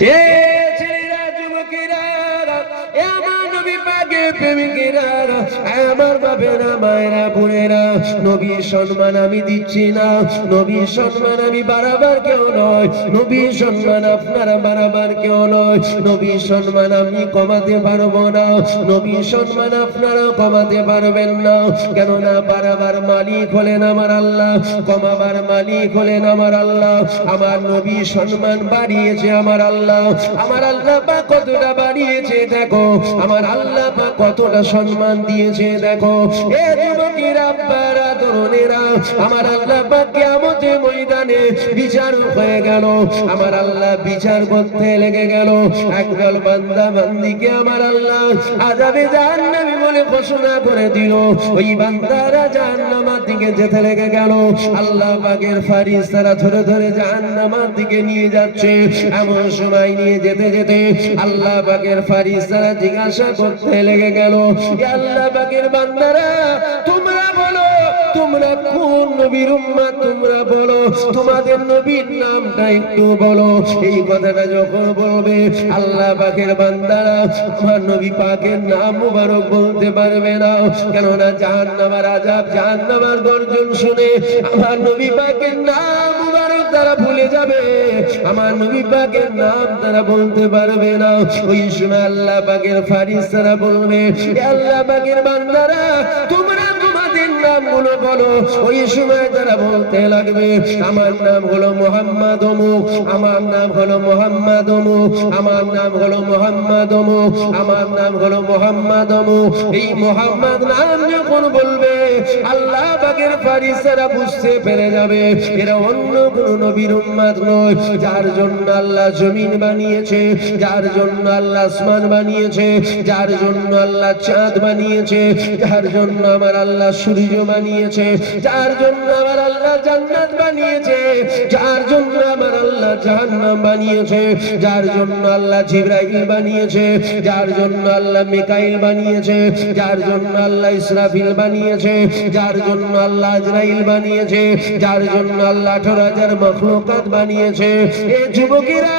এ ছেলেরা, যুবকেরা, এ আমার নবী পাকের প্রেমিকেরা, আমার বাপেরা, মায়েরা, বোনেরা, নবীর সম্মান আমি দিচ্ছি না, নবীর সম্মান আমি বাড়াবার কেউ নয়, নবীর সম্মান আপনারা বাড়াবার কেউ নয়, নবীর সম্মান আমি কমাতে পারবো না, নবীর সম্মান আপনারা কমাতে পারবেন না। কেননা বাড়াবার মালিক হলেন আমার আল্লাহ, কমাবার মালিক হলেন আমার আল্লাহ। আমার নবীর সম্মান বাড়িয়েছে আমার আল্লাহ, আমার আল্লাহ পাক কতটা বাড়িয়েছে দেখো, আমার আল্লাহ পাক কতটা সম্মান দিয়েছে দেখো। এ যুবকেরা, আব্বারা, তরুণেরা, আমার আল্লাহ পাক কিয়ামতের ময়দানে বিচার হয়ে গেল, আমার আল্লাহ বিচার করতে লেগে গেল। একদল বান্দা বান্দিকে আমার আল্লাহ আযাবে জাহান্নামী বলে ঘোষণা করে দিল, ওই বান্দারা জাহান্নামের দিকে যেতে লেগে গেল। আল্লাহ পাকের ফেরেশতারা ধরে ধরে জাহান্নামের দিকে নিয়ে যাচ্ছে। এমন সময় নিয়ে যেতে যেতে আল্লাহ পাকের ফেরেশতারা জিজ্ঞাসা করতে লেগে গেল, হে আল্লাহ পাকের বান্দারা, তোমরা বলো তোমরা কোন নবীর উম্মত, তোমরা বলো তোমাদের নবীর নামটা একটু বলো। এই কথাটা যখন বলবে আল্লাহ পাকের বান্দারা আমার নবী পাকের নাম মুবারক বলতে পারবে না, কেননা জাহান্নামের আযাব, জাহান্নামের গর্জন শুনে আমার নবী পাকের নাম মুবারক তারা ভুলে যাবে, আমার নবী পাকের নাম তারা বলতে পারবে না। ওই সময় আল্লাহ পাকের ফেরেশতারা বলবে, হে আল্লাহ পাকের বান্দারা, তোমরা তোমাদের নামগুলো বলো। ওই সময় তারা বলতে লাগবে, আমার নাম হলো মুহাম্মদ অমুক, আমার নাম হলো মুহাম্মদ অমুক, আমার নাম হলো মুহাম্মদ অমুক, আমার নাম হলো মুহাম্মদ অমুক। এই মুহাম্মদ নাম যখন বলবে আল্লাহ পাকের ফেরেশতারা বুঝতে পেরে যাবে এরা অন্য কোন নবীর উম্মত নয়, যার জন্য আল্লাহ জমিন বানিয়েছে, যার জন্য আল্লাহ আসমান বানিয়েছে, যার জন্য আল্লাহ চাঁদ বানিয়েছে, যার জন্য আমার আল্লাহ সূর্য বানিয়েছে, যার জন্য আমার আল্লাহ জান্নাত বানিয়েছে, যার জন্য আমার আল্লাহ জাহান্নাম বানিয়েছে, যার জন্য আল্লাহ জিবরাইল বানিয়েছে, যার জন্য আল্লাহ মিকাইল বানিয়েছে, যার জন্য আল্লাহ ইসরাফিল বানিয়েছে, যার জন্য আল্লাহ আজরাইল বানিয়েছে, যার জন্য আল্লাহ 18,000 মাখলুকাত বানিয়েছে। এই যুবকেরা,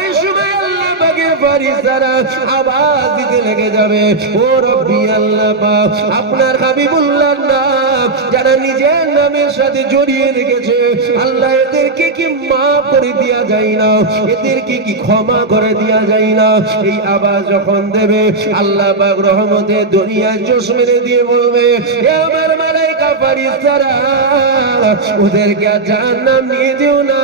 এই সময় আল্লাহ পাকের ফেরেশতারা আওয়াজ দিতে লেগে যাবে, ও রব্বি আল্লাহ পাক, আপনার হাবিবুল্লাহর নাম যারা নিজের নামের সাথে জড়িয়ে রেখেছে, আল্লাহ এদেরকে কি মাফ করে দেয়া যায় না, এদেরকে কি ক্ষমা করে দেয়া যায় না? এই আওয়াজ যখন দেবে আল্লাহ পাক রহমতের দরিয়ায় জোশ মেরে দিয়ে বলবে, হে আমার মালায়েকা ফেরেশতারা, ওদেরকে আর জাহান্নাম নিয়ে যেও না,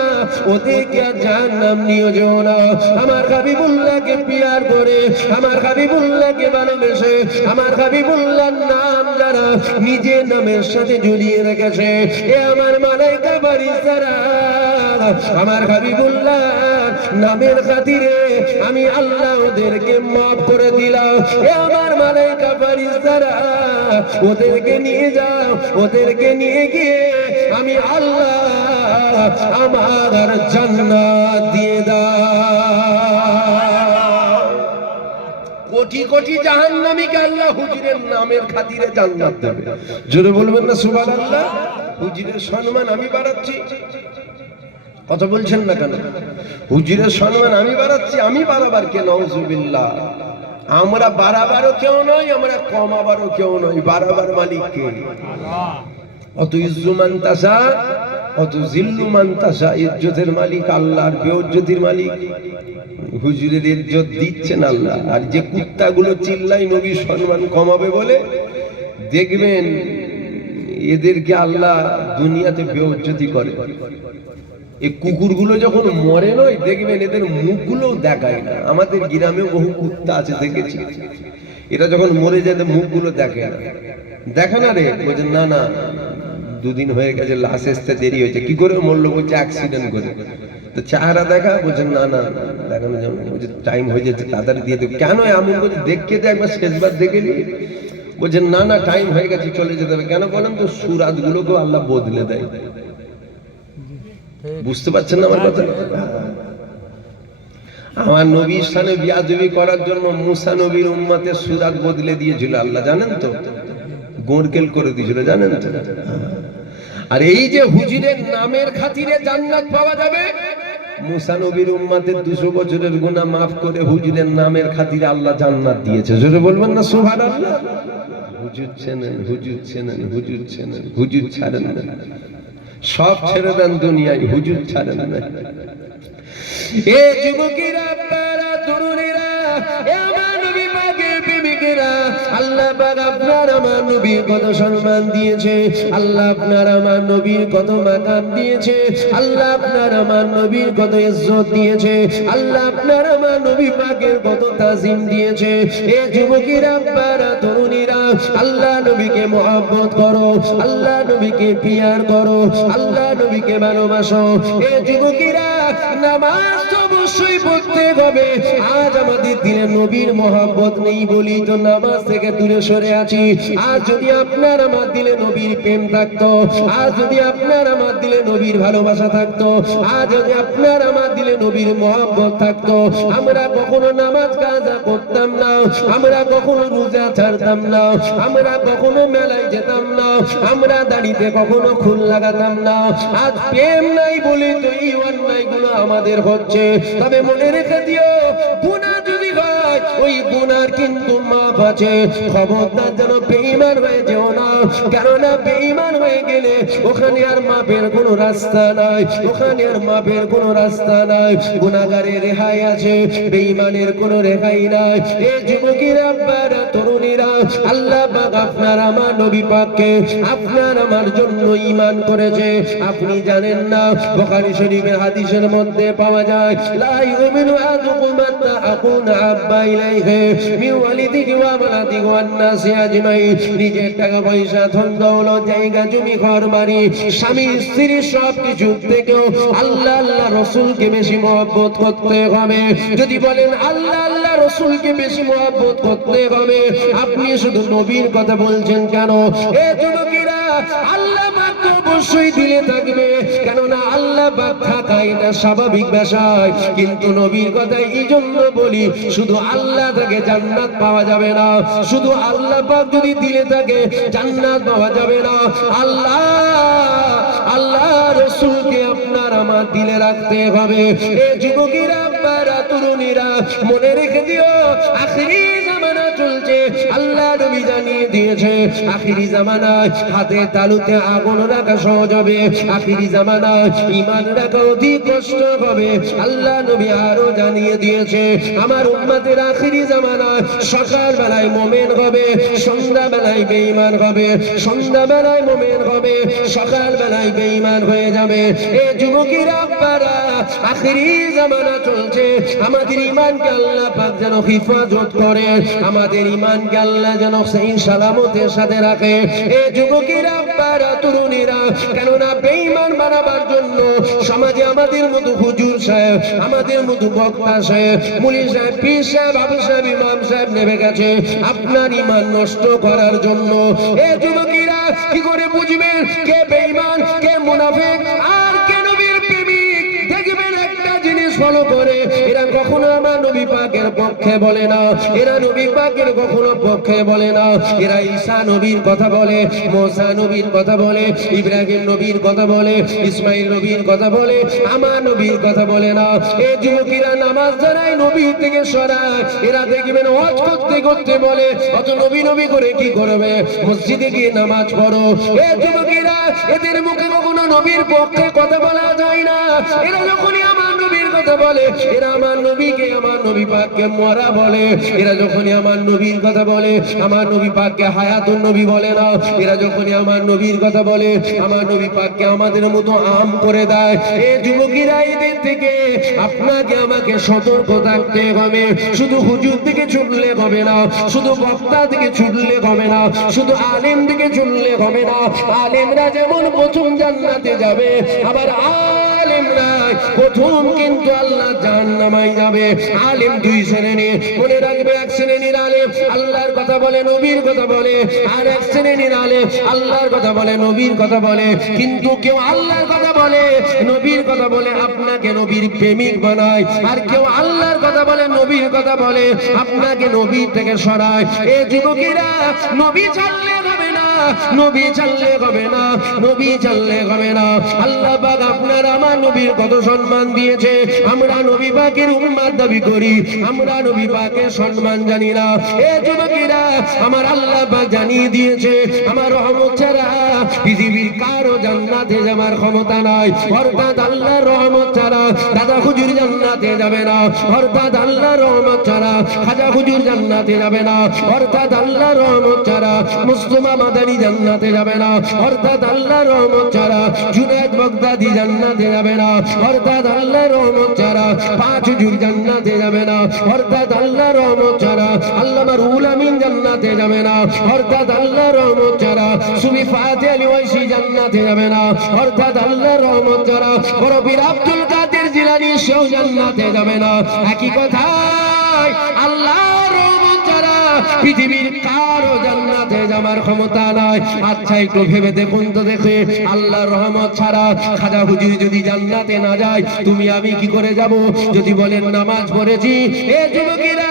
ওদেরকে আর জাহান্নাম নিয়ে যেও না। আমার হাবিবুল্লাহকে পিয়ার করে, আমার হাবিবুল্লাহকে ভালোবেসে, আমার হাবিবুল্লাহর নাম যারা নিজের নামের সাথে জড়িয়ে রেখেছে, এ আমার মালায়েকা ফেরেশতারা, আমার হাবিবুল্লাহ নামের খাতিরে আমি আল্লাহ ওদেরকে মাফ করে দিলাম। এ আমার মালায়েকা ফেরেশতারা, ওদেরকে নিয়ে যাও, ওদেরকে নিয়ে গিয়ে আমি আল্লাহ আমার জান্নাত দিয়ে দাও। কোটি কোটি জাহান্নামীকে আল্লাহ হুজুরের নামের খাতিরে জান্নাত দেবে। জোরে বলবেন না সুবহানাল্লাহ? হুজুরের সম্মান আমি বাড়াচ্ছি, কথা বলছেন না কেন? হুজুরের সম্মান আমি বাড়াচ্ছি, আমি বাড়াবার কে? নাউজুবিল্লাহ। আমরা বাড়াবারও কেউ নয়, আমরা কমাবারও কেউ নয়, বাড়াবার মালিক কে? আল্লাহ। অত ইজ্জু মান তাশা, অত জিল্লু মান তাশা। ইজ্জতের মালিক আল্লাহ, আর বেইজ্জতির মালিক হুজুরের ইজ্জত দিচ্ছেন আল্লাহ। আর যে কুত্তাগুলো চিল্লাই নবীর সম্মান কমাবে বলে, দেখবেন এদেরকে আল্লাহ দুনিয়াতে বেইজ্জতি করে। এই কুকুরগুলো যখন মরে নয়, দেখবেন এদের মুখগুলো দেখায় না। আমাদের গ্রামে বহু কুত্তা আছে, দেখেছি, এরা যখন মরে যায় মুখগুলো দেখে না। দেখে না রে, বলছে না না 2 দিন হয়ে গেছে, লাশ আসতে দেরি হয়েছে। কি করে মরলো? বলছে অ্যাক্সিডেন্ট করে। তো চেহারা দেখা, বলছে না না দেখানো যাবে না, বলছে টাইম হয়ে যাচ্ছে তাড়াতাড়ি দিয়ে দেবে। কেন এমন বলছে? দেখতে তো একবার শেষবার দেখে নি। বলছে না না টাইম হয়ে গেছে, চলে যেতে হবে। কেন বলেন তো? সুরাত গুলোকেও আল্লাহ বদলে দেয়। বুঝতে পারছেন না আমার কথা? আমার নবীর সামনে বিয়াদবি করার জন্য মুসা নবীর উম্মতের সুরাত বদলে দিয়েছিল আল্লাহ, জানেন তো? গোরকেল করে দিয়েছিল, জানেন তো? আর এই যে হুজুরের নামের খাতিরে জান্নাত পাওয়া যাবে, মুসা নবীর উম্মতের 200 বছরের গুনাহ maaf করে হুজুরের নামের খাতিরে আল্লাহ জান্নাত দিয়েছে। জোরে বলবেন না সুবহানাল্লাহ। হুজুর চেনেন, হুজুর চেনেন, হুজুর চেনেন, হুজুর ছাড়েন না। সব ছেড়ে দেন দুনিয়ায়, হুজুর ছাড়েন না। এ যুবকেরা, আপনারা তরুণেরা, এ আমার নবী পাকের প্রেমিকেরা, আল্লাহ পাক আপনার আমার নবীর কত সম্মান দিয়েছে, আল্লাহ আপনার আমার নবীর কত মাকাম দিয়েছে, আল্লাহ আপনার আমার নবীর কত ইজ্জত দিয়েছে, আল্লাহ আপনার আমার নবী পাকের কত তাজিম দিয়েছে। এ যুবকেরা, আপনারা তরুণীরা, আল্লাহ নবীকে মহব্বত করো, আল্লাহ নবীকে পিয়ার করো, আল্লাহ নবীকে ভালোবাসো। এ যুবকেরা, নামাজ তো অবশ্যই পড়তে হবে। আজ আমাদের দিলে নবীর মহব্বত নেই বলি তো নামাজ থেকে দূরে সরে আছি। আজ যদি আপনার আমার দিলে নবীর প্রেম থাকতো, আজ যদি আপনার আমার দিলে নবীর ভালোবাসা থাকতো, আজ যদি আপনার আমার দিলে নবীর মহব্বত থাকতো, আমরা কখনো নামাজ কাজা করতাম না, আমরা কখনো রোজা ছাড়তাম না, আমরা কখনো মেলায় যেতাম না, আমরা দাড়িতে কখনো খুল লাগাতাম না। আজ প্রেম নাই বলে তো এই অন্যায়গুলো আমাদের হচ্ছে। তবে মনে রেখে দিও, গুনাহ যদি হয় ওই গুনার কিন্তু মাপ আছে। খবরদার যেন বেঈমান হয়ে যেও না, কেননা বেঈমান হয়ে গেলে ওখানে আর মাপের কোনো রাস্তা নাই, ওখানে আর মাপের কোনো রাস্তা নাই। গুনাহগারের রেহাই আছে, বেঈমানের কোনো রেহাই নাই। এই যুবকেরা, আপনারা তরুণীরা, আল্লাহ পাক আপনার আমার নবী পাককে আপনার আমার জন্য ঈমান করেছে। আপনি জানেন না, বুখারী শরীফের হাদিসের মধ্যে পাওয়া যায়, লা ইউমিনু আহাদুকুম হাত্তা আকুনা আহাব্বা ইলাইহি মিন ওয়ালিদিহি ওয়া ওয়ালাদিহি ওয়ান নাসি আজমাইন। নিজের টাকা পয়সা, ধন দৌলত, জায়গা জমি, ঘর বাড়ি, স্বামী স্ত্রী সবকিছু থেকেও আল্লাহ আল্লাহ রাসূলকে বেশি মহব্বত করতে হবে। যদি বলেন আল্লাহ আল্লাহ রাসূলকে বেশি মহব্বত করতে হবে, আপনি শুধু নবীর কথা বলছেন কেন? এ যুবকেরা, আল্লাহ পাক তো অবশ্যই দিলে থাকবে, কেননা আল্লাহ পাক থাকাই না স্বাভাবিক বিষয়। কিন্তু নবীর কথা এই জন্য বলি, শুধু আল্লাহ থেকে জান্নাত পাওয়া যাবে না, শুধু আল্লাহ পাক যদি দিলে থাকে জান্নাত পাওয়া যাবে না। আল্লাহ আল্লাহ রাসূলকে আপনার আমার দিলে রাখতে হবে। এ যুবকেরা, আপনারা তরুণীরা, মনে রেখে দিও, আখিরি জামানা চলছে। আল্লাহ নবী জানিয়ে দিয়েছে, আখিরি জামানায় হাতে তালুতে আগুন রাখা সহজ হবে, আখিরি জামানায় ঈমান রাখা অধিক কষ্ট হবে। আল্লাহ নবী আরো জানিয়ে দিয়েছে, আমার উম্মতের আখিরি জামানায় সকাল বেলায় মুমিন হবে, সন্ধ্যা বেলায় বেঈমান হবে, সন্ধ্যা বেলায় মুমিন হবে, সকাল বেলায় বেঈমান হয়ে যাবে। এ যুবকেরা, আপনারা আখিরি জামানা চলছে, আমাদের ঈমানকে আল্লাহ পাক যেন হিফাজত করে, আমাদের ঈমানকে আল্লাহ যেন সেই সালামতের সাথে রাখে। এ যুবকেরা, আপনারা তরুণীরা, কেননা বেঈমান বানাবার জন্য সমাজে আমাদের মতো হুজুর সাহেব, আমাদের মতো বক্তা সাহেব, মুলি সাহেব, পীর সাহেব, আবু সাহেব, ইমাম সাহেব নেমে গেছে আপনার ঈমান নষ্ট করার জন্য। এ যুবকেরা, কি করে বুঝবেন কে বেঈমান, কে মুনাফিক আর কে নবীর প্রেমিক? দেখবেন একটা জিনিস ফলো করে, এরা কখনো আমার নবী পাকের পক্ষে বলে না, এরা নবী পাকের কখনো পক্ষে বলে না। এরা ঈসা নবীর কথা বলে, মুসা নবীর কথা বলে, ইব্রাহিম নবীর কথা বলে, ইসমাইল নবীর কথা বলে, আমার নবীর কথা বলে না। এই যুবকেরা নামাজ যারাই নবী থেকে সরায়, এরা দেখবেন ওয়াজ করতে করতে বলে, অত নবী নবী করে কি করবে, মসজিদে গিয়ে নামাজ পড়ো। এই যুবকেরা, এদের মুখে কখনো নবীর পক্ষে কথা বলা যায় না। এরা যখনই আমার নবীর কথা বলে, এরা আমার নবীকে, আমার নবী পাককে মরা বলে। এরা যখনই আমার নবীর কথা বলে, আমার নবী পাককে হায়াতুন নবী বলে না। এরা যখনই আমার নবীর কথা বলে, আমার নবী পাককে আমাদের মতো আম করে দেয়। এই যুবকেরা, এদের থেকে আপনাকে আমাকে সতর্ক থাকতে হবে। শুধু হুজুর থেকে ছুটলে হবে না, শুধু বক্তা থেকে ছুটলে হবে না, শুধু আলেম থেকে ছুটলে হবে না। আলেমরা যেমন প্রথম জান্নাতে যাবে, আবার আলেমরা প্রথম কিন্তু আল্লাহ জাহান্নামে যাবে। আলেম দুই শ্রেণী, মনে রাখবে, এক শ্রেণীর আলেম আল্লাহর কথা বলে, নবীর কথা বলে, আর এক শ্রেণীর আলেম আল্লাহর কথা বলে, নবীর কথা বলে, কিন্তু কেউ আল্লাহর কথা বলে, নবীর কথা বলে, আপনাকে নবীর প্রেমিক বানায়, আর কেউ আল্লাহর কথা বলে, নবীর কথা বলে, আপনাকে নবীর থেকে সরায়। এই যুবকেরা, নবী ছাড়লে হবে না, নবী জানলে হবে না, নবী জানলে হবে না। আল্লাহ পাক আপনার আমার নবীর কত সম্মান দিয়েছে, আমরা নবী পাকের উম্মত দাবি করি, আমরা নবী পাকের সম্মান জানি না। এ যুবকেরা, আমার আল্লাহ পাক জানিয়ে দিয়েছে, আমার রহমত ছাড়া পৃথিবীর কারো জান্নাতে যাওয়ার ক্ষমতা নাই। অর্থাৎ আল্লাহর রহমত ছাড়া দাদা হুজুর জান্নাতে যাবে না, অর্থাৎ আল্লাহর রহমত ছাড়া খাজা হুজুর জান্নাতে যাবে না, অর্থাৎ আল্লাহর রহমত ছাড়া মুস্তাফা মাদানী জান্নাতে যাবে না, অর্থাৎ আল্লাহর রহমত ছাড়া জুনায়েদ বাগদাদি জান্নাতে যাবে না, অর্থাৎ আল্লাহর রহমত ছাড়া পাঁচ হুজুর জান্নাতে যাবে না, অর্থাৎ আল্লাহর রহমত ছাড়া আল্লামা রুহুল আমিন জান্নাতে যাবে না, অর্থাৎ আল্লাহর রহমত ছাড়া সুফি ফাতে আলী ওয়াইসি জান্নাতে যাবে না, অর্থাৎ আল্লাহর রহমত ছাড়া বড় পীর আব্দুল কাদের জিলানী সেও জান্নাতে যাবে না। একই কথা, আল্লাহর রহমত ছাড়া পৃথিবীর কারো জান্নাতে যাওয়ার ক্ষমতা নাই। আচ্ছা একটু ভেবে দেখুন তো, দেখে আল্লাহর রহমত ছাড়া খাজা হুজুর যদি জান্নাতে না যায়, তুমি আমি কি করে যাব? যদি বলেন নামাজ পড়েছি, এ যুবকেরা,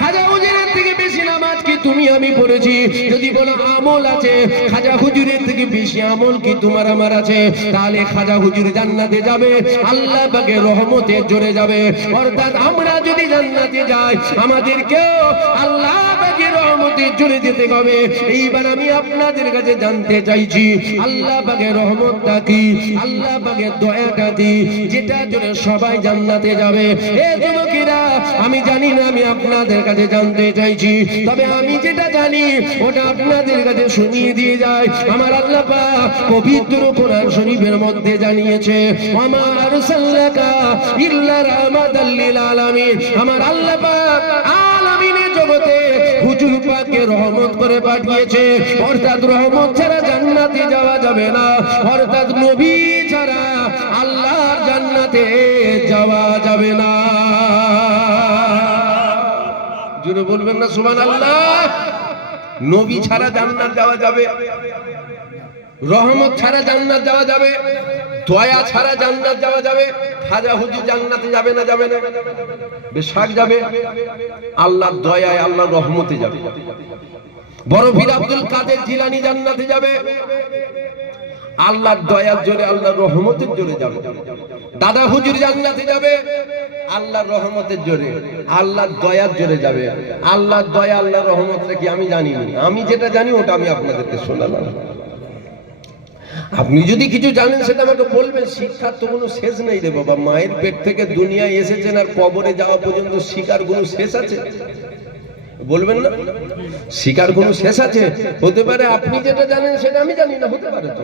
খাজা হুজুরের থেকে বেশি নামাজ কি তুমি আমি পড়েছি? যদি বলো আমল আছে, খাজা হুজুরের থেকে বেশি আমল কি তোমার আমার আছে? তাহলে খাজা হুজুর জান্নাতে যাবে, আল্লাহ পাকের রহমতের জোরে যাবে। অর্থাৎ আমরা যদি জান্নাতে যাই, আমাদেরকেও আল্লাহ পাকের রহমতের জোরে যেতে হবে। এইবার আমি আপনাদের কাছে জানতে চাইছি, আল্লাহ পাকের রহমতটা কি, আল্লাহ পাকের দয়াটা কি, যেটা জোরে সবাই জান্নাতে যাবে? এ যুবকেরা, আমি জানি না, আমি আপনাদের কাছে জানতে চাইছি, তবে আমি যেটা জানি ওটা আপনাদের কাছে শুনিয়ে দিয়ে যায়। আমার আল্লাহ পাক পবিত্র কোরআন শরীফের মধ্যে জানিয়েছে, ওয়ামা আরসালনাকা ইল্লা রাহমাতাল লিল আলামিন। আমার আল্লাহ পাক আলামিনের জগতে হুজুর পাককে রহমত করে পাঠিয়েছে। অর্থাৎ রহমত ছাড়া জান্নাতে যাওয়া যাবে না, অর্থাৎ নবী ছাড়া আল্লাহর জান্নাতে যাওয়া যাবে না। জোরে বলবেন না সুবহানাল্লাহ? নবী ছাড়া জান্নাত যাওয়া যাবে, রহমত ছাড়া জান্নাত যাওয়া যাবে, দয়া ছাড়া জান্নাত যাওয়া যাবে। খাজা হুজুর জান্নাতে যাবে না? যাবে না, বেশক যাবে। আল্লাহর দয়ায়, আল্লাহর রহমতে যাবে। বড় পীর আব্দুল কাদের জিলানী জান্নাতে যাবে, আল্লাহর দয়ার জোরে, আল্লাহর রহমতের জোরে যাবে। দাদা হুজুর জান্নাতে যাবে, আল্লাহর রহমতের জোরে, আল্লাহর দয়ার জোরে যাবে। আল্লাহর দয়া, আল্লাহর রহমতটা কি আমি জানি না, আমি যেটা জানি ওটা আমি আপনাদেরকে শোনালাম। আপনি যদি কিছু জানেন সেটা আমাকে বলবেন। শিক্ষার তো কোনো শেষ নেই রে বাবা। মায়ের পেট থেকে দুনিয়ায় এসেছেন, আর কবরে যাওয়া পর্যন্ত শিকার কোনো শেষ আছে? বলবেন না? শিকার কোনো শেষ আছে? হতে পারে আপনি যেটা জানেন সেটা আমি জানি না, হতে পারে তো।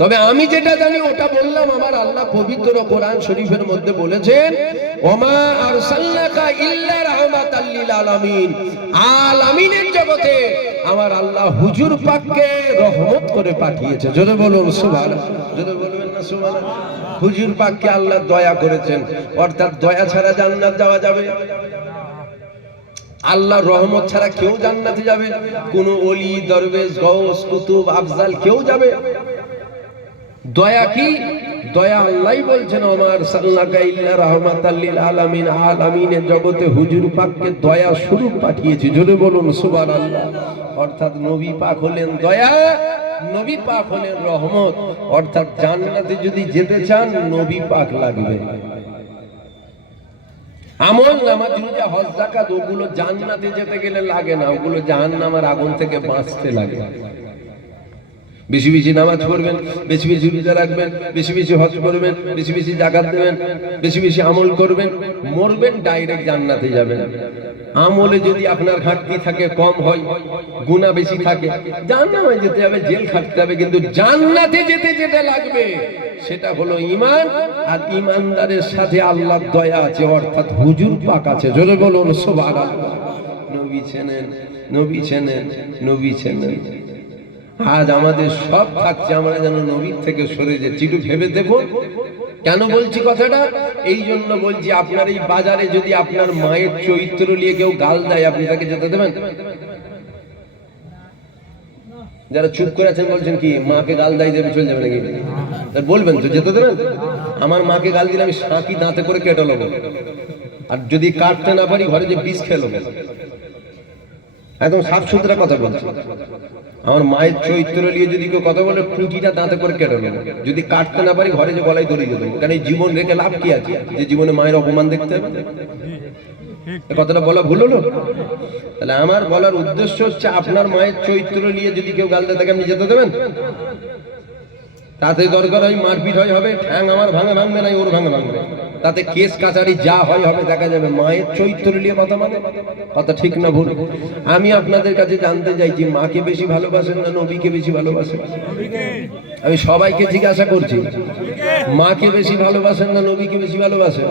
তবে আমি যেটা জানি ওটা বললাম। আমার আল্লাহ পবিত্র কোরআন শরীফের মধ্যে বলেছেন, ওমা আরসালনাকা ইল্লা রাহমাতাল লিল আলামিন। আলামিনের জগতে আমার আল্লাহ হুজুর পাককে রহমত করে পাঠিয়েছে। জোরে বলুন সুবহানাল্লাহ। জোরে বলবেন না সুবহানাল্লাহ? হুজুর পাককে আল্লাহ দয়া করেছেন, অর্থাৎ দয়া ছাড়া জান্নাত যাওয়া যাবে? আল্লাহর রহমত ছাড়া কেউ জান্নাতে যাবে? কোন ওলি, দরবেশ, গৌস, কুতুব, আফজাল কেউ যাবে? দয়া কি? দয়া আল্লাহই বলছেন, ওমার সাল্লাকা ইল্লা রাহমাতাল লিল আলামিন। আলামিনের জগতে হুজুর পাককে দয়া স্বরূপ পাঠিয়েছি। জোরে বলুন সুবহানাল্লাহ। অর্থাৎ নবী পাক হলেন দয়া, নবী পাক হলেন রহমত। অর্থাৎ জান্নাতে যদি যেতে চান নবী পাক লাগবে। আমল, নামাজ, রোজা, হজ, যাকাত ওগুলো জান্নাতে যেতে গেলে লাগে না, ওগুলো জাহান্নামের আগুন থেকে বাঁচতে লাগে। বেশি বেশি নামাজ পড়বেন, বেশি বেশি রোজা রাখবেন, বেশি বেশি হজ করবেন, বেশি বেশি যাকাত দেবেন, বেশি বেশি আমল করবেন, মরবেন ডাইরেক্ট জান্নাতে যাবেন। আমলে যদি আপনার ঘাটতি থাকে, কম হয়, গুনাহ বেশি থাকে, জাহান্নামে যেতে হবে, জেল খাটতে হবে। কিন্তু জান্নাতে যেতে যেতে লাগবে সেটা হলো ঈমান। আর ঈমানদারের সাথে আল্লাহর দয়া আছে, অর্থাৎ হুজুর পাক আছে। জোরে বলুন সুবহানাল্লাহ। নবী চেনেন, নবী চেনেন, নবী চেনেন। আজ আমাদের সব থাকছে, আমরা যেন নবীর থেকে সরে যাচ্ছি। একটু ভেবে দেখুন। কেন বলছি কথাটা? এই জন্য বলছি, আপনার এই বাজারে যদি আপনার মায়ের চরিত্র নিয়ে কেউ গাল দেয়, আপনি তাকে যেতে দেবেন? যারা চুপ করে আছেন বলছেন কি মাকে গাল দেয় দেবে, চলে যাবে নাকি? বলবেন তো, যেতে দেবেন? আমার মাকে গাল দিলে আমি শাঁকি দাঁতে করে কেটে নেবো, আর যদি কাটতে না পারি ঘরে যে বিষ খেয়ে নেবো। একদম সাফ সুতরা কথা বলছি। আমার মায়ের চরিত্র নিয়ে যদি কেউ কথা বলে খুঁটিটা দাঁতে করে কেটে নেবো, যদি কাটতে না পারি ঘরে যে গলায় দড়ি দিয়ে দেবো। কারণ এই জীবন রেখে লাভ কি আছে যে জীবনে মায়ের অপমান দেখতে হবে? কথাটা বলা ভুল হলো? তাহলে আমার বলার উদ্দেশ্য হচ্ছে আপনার মায়ের চরিত্র নিয়ে যদি কেউ গাল দেয় তাকে আপনি যেতে দেবেন? তাতে দরকার হয় মারপিট হয় হবে, ঠ্যাং আমার ভাঙবে নাই ওর ভাঙবে, তাতে কেস কাচারি যা হয় হবে, দেখা যাবে। মায়ের চরিত্র নিয়ে কথা মানে কথা ঠিক না ভুল? আমি আপনাদের কাছে জানতে চাইছি, মাকে বেশি ভালোবাসেন না নবীকে বেশি ভালোবাসেন? আমি সবাইকে জিজ্ঞাসা করছি, মাকে বেশি ভালোবাসেন না নবীকে বেশি ভালোবাসেন?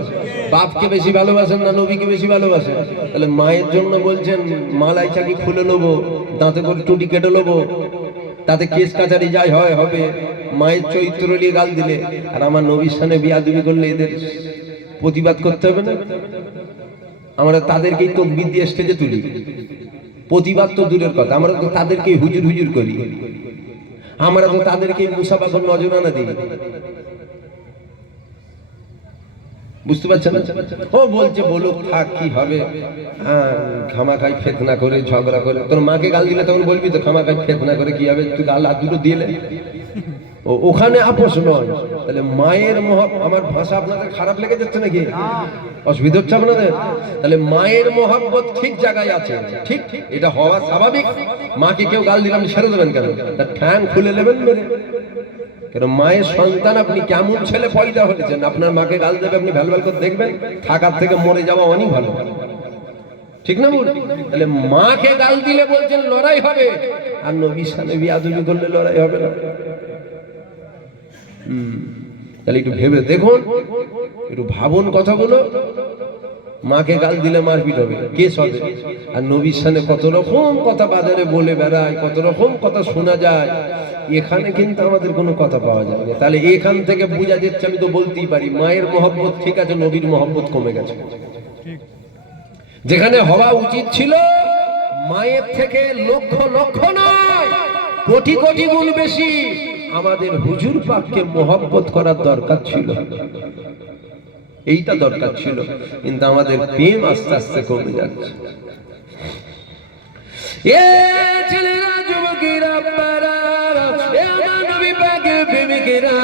বাপকে বেশি ভালোবাসেন না নবীকে বেশি ভালোবাসেন? তাহলে মায়ের জন্য বলছেন মালাই চাকি খুলে নেবো, দাঁতে করে টুটি কেটে নেবো, তাতে কেস কাচারি যাই হয় হবে, মায়ের চরিত্র নিয়ে গাল দিলে। আর আমার নবীর সামনে বিয়াদবি করলে এদের প্রতিবাদ করতে হবে না? আমরা তাদেরকেই তকবীর দিয়ে স্টেজে তুলি, প্রতিবাদ তো দূরের কথা, আমরা তো তাদেরকেই হুজুর হুজুর করি, আমরা তো তাদেরকেই মুসাফা নজরানা দিই। বুঝতে পারছেন? ও বলছে বলুক, থাক, কি হবে, খামাখাই ফেতনা করে ঝগড়া করে। তোর মাকে গাল দিলে তখন বলবি তো খামাখাই ফেতনা করে কি হবে, তুই গাল হাত দুটো দিলে ওখানে আপোষ নয়। তাহলে মায়ের আমার ভাষা আপনাদের খারাপ লেগে যাচ্ছে নাকি? অসুবিধা হচ্ছে আপনাদের? তাহলে মায়ের মহব্বত ঠিক জায়গায় আছে, ঠিক এটা হওয়া স্বাভাবিক। মাকে কেউ গাল দিলাম ছেড়ে দেবেন কেন? তার ঠ্যাং খুলে নেবেন মেরে। কারণ মায়ের সন্তান, আপনি কেমন ছেলে পয়দা হয়েছেন, আপনার মাকে গাল দেবে আপনি ভ্যালভ্যাল করে দেখবেন, থাকার থেকে মরে যাওয়া অনেক ভালো, ঠিক না বল? তাহলে মাকে গাল দিলে বলছেন লড়াই হবে, আর নবীর সামনে বিয়াদবি করলে লড়াই হবে না। তাহলে একটু ভেবে দেখুন, একটু ভাবুন কথাগুলো। মাকে গাল দিলে মারপিট হবে, কেস হবে, আর নবীর সামনে কত রকম কথা বাজারে বলে বেড়ায়, কত রকম কথা শোনা যায়, এখানে কিন্তু আমাদের কোনো কথা পাওয়া যায় না। তাহলে এখান থেকে বোঝা যাচ্ছে, আমি তো বলতেই পারি মায়ের মহব্বত ঠিক আছে, নবীর মহব্বত কমে গেছে। যেখানে হওয়া উচিত ছিল মায়ের থেকে লক্ষ লক্ষ নয়, কোটি কোটি গুণ বেশি আমাদের হুজুর পাককে মহব্বত করার দরকার ছিল, এইটা দরকার ছিল। কিন্তু আমাদের প্রেম আস্তে আস্তে কমে যাচ্ছে। এ ছেলেরা, যুবকেরা, আব্বারা, এ আমার নবী পাকের প্রেমিকেরা,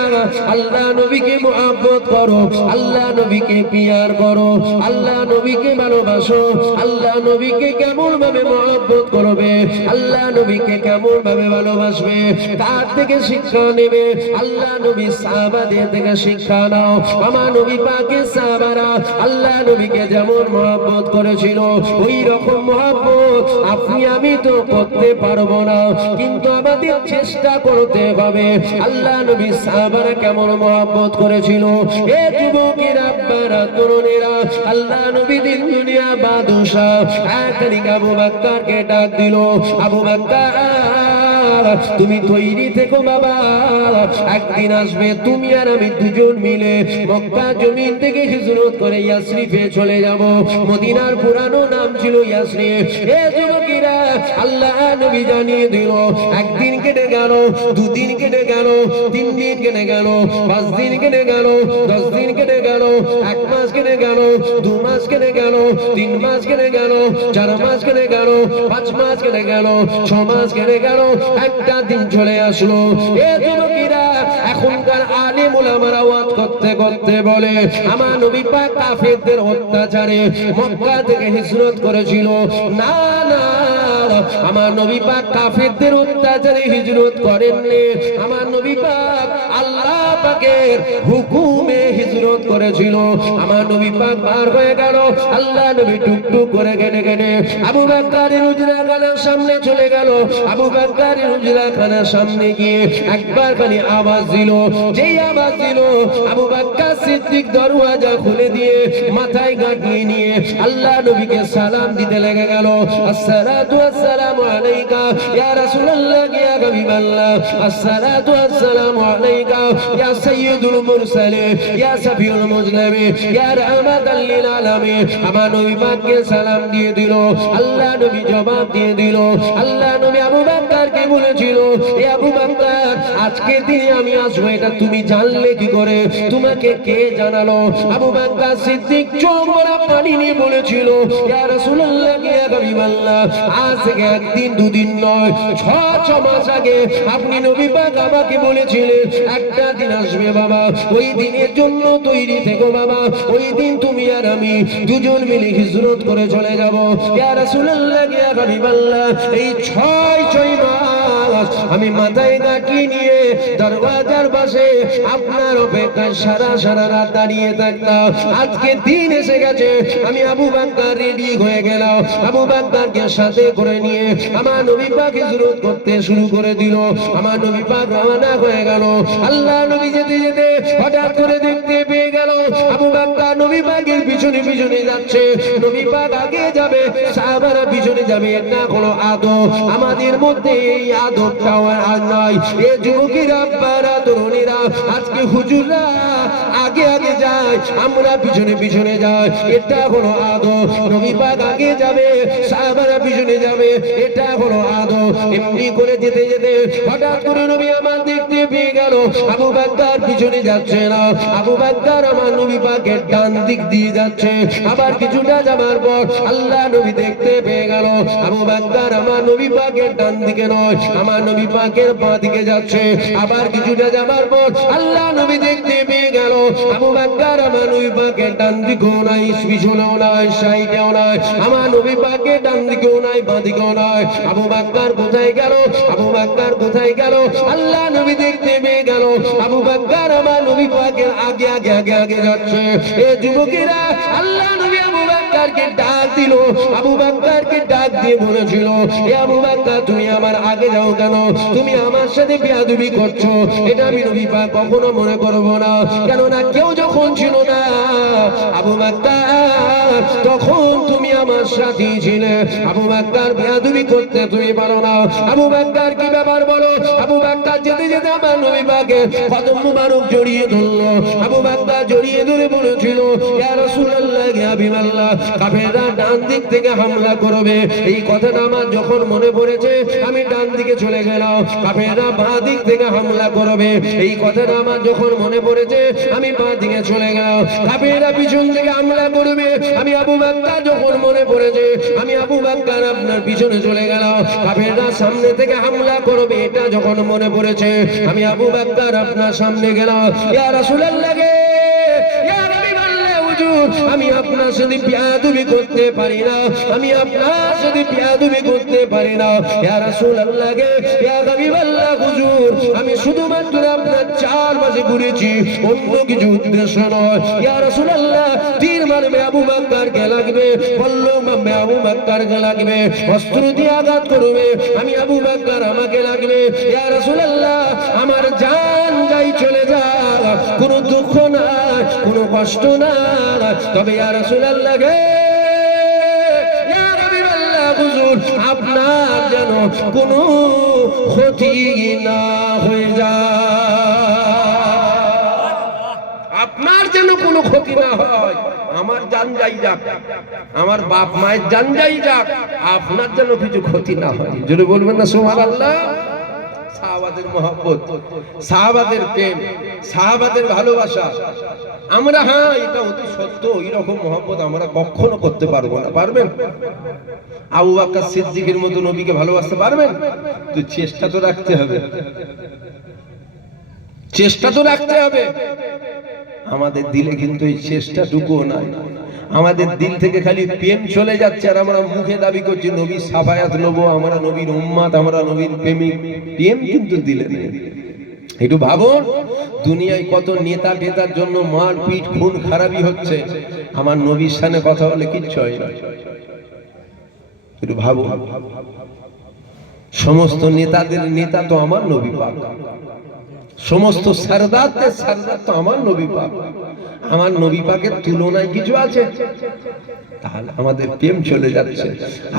আল্লাহ নবীকে মহব্বত করো, আল্লাহ নবীকে পিয়ার করো, আল্লাহ নবীকে ভালোবাসো। আল্লাহ নবীকে কেমন ভাবে মহব্বত করবে, আল্লাহ নবীকে কেমন ভাবে ভালোবাসবে, তার থেকে শিক্ষা নেবে। আল্লাহ নবী সাহাবাদের থেকে শিক্ষা নাও। আমার নবী পাকের সাহাবারা আল্লাহ নবীকে যেমন মহব্বত করেছিল, ওই রকম মহব্বত আপনি আমি তো করতে পারবো না, কিন্তু আমাদের চেষ্টা করতে হবে। আল্লাহ নবী সাহাবারা কেমন মহব্বত করেছিল। এ যুবকেরা, আব্বারা, তরুণেরা, আল্লাহ নবী দিন দুনিয়া বাদশাহ একদিন আবু বকরকে ডাক দিল, আবু বকর তুমি তৈরি থেকো বাবা, একদিন আসবে তুমি আর আমি দুজন মিলে মক্কা জমিন থেকে হিজরত করে ইয়াসরিফে চলে যাব। মদিনার পুরানো নাম ছিল ইয়াসরিফ। এ যুবকেরা, আল্লাহ নবী জানিয়ে দিল, একদিন কেটে গেল, দুদিন কেটে গেল, 3 দিন কেটে গেল, 5 দিন কেটে গেল, 10 দিন কেটে গেল, 1 মাস কেটে গেল, 2 মাস কেটে গেল, 3 মাস কেটে গেল, 4 মাস কেটে গেল, 5 মাস কেটে গেল, 6 মাস কেটে গেল, একটা দিন চলে আসলো। এ যুবকেরা, এখনকার আলেম ওলামারা ওয়াজ করতে করতে বলে আমার নবী পাক কাফেরদের অত্যাচারে মক্কা থেকে হিজরত করেছিল। না না, আমার নবী পাক কাফেরদের অত্যাচারে হিজরত করেননি, আমার নবী পাক আল্লাহ পাকের হুকুমে হিজরত করেছিল। আমার নবী পাক পার হয়ে গেল, আল্লাহ নবী টুকটুক করে কেটে কেটে আবু বকরের উজরাখানার সামনে চলে গেল। আবু বকরের উজরাখানার সামনে গিয়ে একবার খালি আওয়াজ দিল, যেই আওয়াজ দিল আবু বকর সিদ্দিক দরওয়াজা খুলে দিয়ে মাথায় গাঁটিয়ে নিয়ে আল্লাহ নবীকে সালাম দিতে লেগে গেল। আসসালাতু আসসালামু আলাইকা ইয়া রাসূলুল্লাহ ইয়া হাবিবাল্লাহ, আসসালাতু আসসালামু আলাইকা ইয়া ইয়া সাইয়্যিদুল মুরসালিন ইয়া শাফিউল মুজনিবিন ইয়া রাহমাতাল লিল আলামিন আমার নবী পাককে সালাম দিয়ে দিল আল্লাহ নবী জবাব দিয়ে দিল আল্লাহ নবী আবু বকরকে বলেছিল এ আবু বকর আজকে দিনে আমি আসবো এটা তুমি জানলে কি করে তোমাকে কে জানালো আবু বকর সিদ্দিক চোখ ভরা পানি নিয়ে বলেছিল ইয়া রাসূলুল্লাহ ইয়া হাবিবাল্লাহ আজ থেকে একদিন দুদিন নয় 6 মাস আগে আপনি নবী পাক আমাকে বলেছিলেন একটা দিন আসবে বাবা ওই দিনের জন্য তৈরি থেকো বাবা ওই দিন তুমি আর আমি দুজন মিলে হিজরত করে চলে যাব ইয়া রাসূলুল্লাহ ইয়া হাবিবাল্লাহ এই 6 মাস আমি মাথায় গাঁটলি নিয়ে দরওয়াজার পাশে আপনার অপেক্ষায় সারা রাত দাঁড়িয়ে থাকতাম আজকে দিন এসে গেছে আমি আবু বকর রেডি হয়ে গেলাম আবু বকরকে সাথে করে নিয়ে আমার নবী পাক হিজরত করতে শুরু করে দিল আমার নবী পাক রওনা হয়ে গেল আল্লাহ নবী যেতে যেতে হঠাৎ করে দেখতে পেয়ে গেল আবু বকর নবী পাকের পিছনে পিছনে যাচ্ছে নবী পাক আগে যাবে সাহাবারা পিছনে যাবে এটা কোনো আদব আমাদের মধ্যে এই আদবটাও আর নাই এই যুবকেরা আব্বারা তরুণীরা আজকে হুজুররা আগে আগে যায় আমরা পিছনে পিছনে যাই এটা হলো আদব নবী পাক আগে যাবে সাহাবারা পিছনে যাবে এটা হলো আদব এমনি করে যেতে যেতে হঠাৎ করে নবী আমার দেখতে পেয়ে গেল আবু বকর পিছনে যাচ্ছে না আবু বকর আমার নবী পাকের ডান দিক দিয়ে যাচ্ছে আবার কিছুটা যাবার পর আল্লাহ নবী দেখতে পেয়ে গেল আবু বকর আমার নবী পাকের ডান দিকে নয় আমার নবী পাকের বাঁ দিকে যাচ্ছে আবার কিছুটা যাবার পর আল্লাহ নবী দেখতে পেয়ে গেল আবু বকর আমার নবী পাকের ডান দিকেও নাই পিছনেও নাই সাইডেও নাই আমার নবী পাকের ডান দিকেও নাই বাঁ দিকেও নাই আবু বকর কোথায় গেল আবু বকর কোথায় গেল আল্লাহ নবী দেখতে পেয়ে গেল আবু বকর আমার নবী পাকের আগে আগে আগে আগে যাচ্ছে এই যুবকেরা আল্লাহ নবী আবু বকরকে ডাক দিল আবু বকরকে ডাক দিয়ে বলেছিল এ আবু বকর তুমি আমার আগে যাও কেন তুমি আমার সাথে বেয়াদবি করছো এটা আমি নবী পাক কখনো মনে করব না কেন না কেউ যখন ছিল না আবু বকর তখন তুমি আমার সাথী ছিলে আবু বকর বেয়াদবি করতে তুমি পারো না আবু বকর কি ব্যাপার বলো আবু বকর যেতে যেতে আমার নবী পাকের কদম মুবারক জড়িয়ে ধরলো আবু বকর জড়িয়ে ধরে বলেছিল ইয়া রাসূলুল্লাহ ইয়া হাবিবাল্লাহ কাফেররা ডান দিক থেকে হামলা করবে এই কথাটা আমার যখন মনে পড়েছে আমি ডান দিকে চলে গেলাম কাফেররা বাঁ দিক থেকে হামলা করবে এই কথাটা আমার যখন মনে পড়েছে আমি বাঁ দিকে চলে গেলাম কাফেররা পিছন থেকে হামলা করবে আমি আবু বকর যখন মনে পড়েছে আমি আবু বকর আপনার পিছনে চলে গেলাম কাফেররা সামনে থেকে হামলা করবে এটা যখন মনে পড়েছে আমি আবু বকর আপনার সামনে গেলাম ইয়া রাসূলুল্লাহ ইয়া হাবিবাল্লাহ হুজুর আমি আপনার সাথে বেয়াদবি করতে পারি না আমি আপনার সাথে বেয়াদবি করতে পারি না ইয়া রাসূলুল্লাহ ইয়া হাবিবাল্লাহ হুজুর আমি শুধুমাত্র আপনার 4 মাসে ঘুরেছি অন্য কিছু উদ্দেশ্য নয় ইয়া রাসূলুল্লাহ তীর মারবে আবু বকরকে লাগবে বললাম আবু বকরকে লাগবে অস্ত্র দিয়ে আঘাত করবে আমি আবু বকর আমাকে লাগবে ইয়া রাসূলুল্লাহ আমার জান যাই চলে যাক কোনো দুঃখ নাই কোনো কষ্ট নাই তবে ইয়া রাসূলুল্লাহ ইয়া হাবিবাল্লাহ হুজুর আপনার যেন কোনো ক্ষতি না হয়ে যায় আপনার যেন কোনো ক্ষতি না হয় আমার জান যাই যাক আমার বাপ মায়ের জান যাই যাক আপনার যেন কিছু ক্ষতি না হয় জোরে বলবেন না সুবহানাল্লাহ সাহাবাদের মহব্বত সাহাবাদের প্রেম সাহাবাদের ভালোবাসা আমরা হ্যাঁ এটা অতি সত্য এরকম মহব্বত আমরা কখনো করতে পারবো না পারবেন আবু বকর সিদ্দিকের মতো নবীকে ভালোবাসতে পারবেন তো চেষ্টা তো রাখতে হবে চেষ্টা তো রাখতে হবে আমাদের দিলে কিন্তু এই চেষ্টাটুকুও নাই আমাদের দিল থেকে খালি প্রেম চলে যাচ্ছে আর আমরা মুখে দাবি করছি নবীর সাফায়াত নেবো আমরা নবীর উম্মত আমরা নবীর প্রেমিক প্রেম কিন্তু দিলে নেই একটু ভাবুন দুনিয়ায় কত নেতা টেতার জন্য মারপিট খুন খারাপি হচ্ছে আমার নবীর সামনে কথা বলে কিচ্ছু হয় না একটু ভাবুন সমস্ত নেতাদের নেতা তো আমার নবী পাক সমস্ত সরদারদের সরদার তো আমার নবী পাক আমার নবী পাকের তুলনায় কিছু আছে? তাহলে আমাদের প্রেম চলে যাচ্ছে।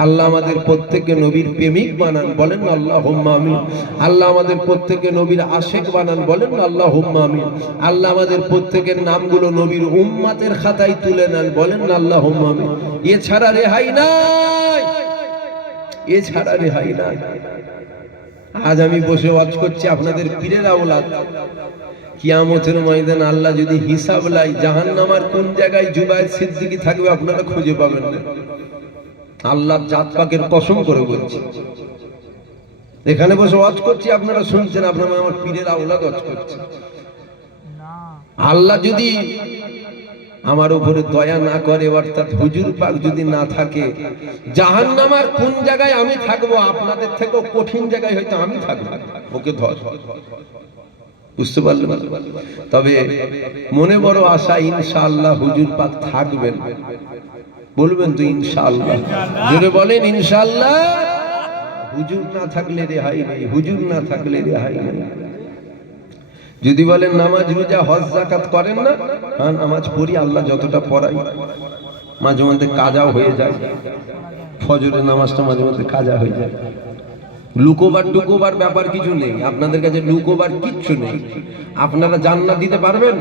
আল্লাহ আমাদের প্রত্যেককে নবীর প্রেমিক বানান, বলেন আল্লাহুম্মা আমিন। আল্লাহ আমাদের প্রত্যেককে নবীর আশিক বানান, বলেন আল্লাহুম্মা আমিন। আল্লাহ আমাদের প্রত্যেকের নামগুলো নবীর উম্মতের খাতায় তুলে নেন, বলেন আল্লাহুম্মা আমিন। এছাড়া রেহাই নাই, এছাড়া রেহাই নাই। আজ আমি বসে ওয়াজ করছি আপনাদের পীরের আওলাদ, কিয়ামতের ময়দানে আল্লাহ যদি হিসাব লাই, জাহান্নামের কোন জায়গায় জুবায়ের সিদ্দিকী থাকবে আপনারা খুঁজে পাবেন না। আল্লাহর জাত পাকের কসম করে বলছি, এখানে বসে ওয়াজ করছি, আপনারা শুনছেন, আপনারা আমার পীরের আওলাদ ওয়াজ করছে। আল্লাহ যদি আমার উপরে দয়া না করে, অর্থাৎ হুজুর পাক যদি না থাকে, জাহান্নামের কোন জায়গায় আমি থাকবো, আপনাদের থেকেও কঠিন জায়গায় হয়তো আমি থাকবো। ওকে ধর, বুঝতে পারলেন? তবে মনে বড় আশা, ইনশাআল্লাহ হুজুর পাক থাকবেন। বলবেন তো ইনশাআল্লাহ? জোরে বলেন ইনশাআল্লাহ। হুজুর না থাকলে রেহাই নেই, হুজুর না থাকলে রেহাই নেই। যদি বলেন নামাজ রোজা হজ যাকাত করেন না, হ্যাঁ নামাজ পড়ি, আল্লাহ যতটা পড়াই মাঝে মধ্যে কাজা হয়ে যায়। ফজরের নামাজটা মাঝে মধ্যে কাজা হয়ে যায়। লুকোবার টুকোবার ব্যাপার কিছু নেই, আপনাদের কাছে লুকোবার কিচ্ছু নেই। আপনারা জান্নাত দিতে পারবেন?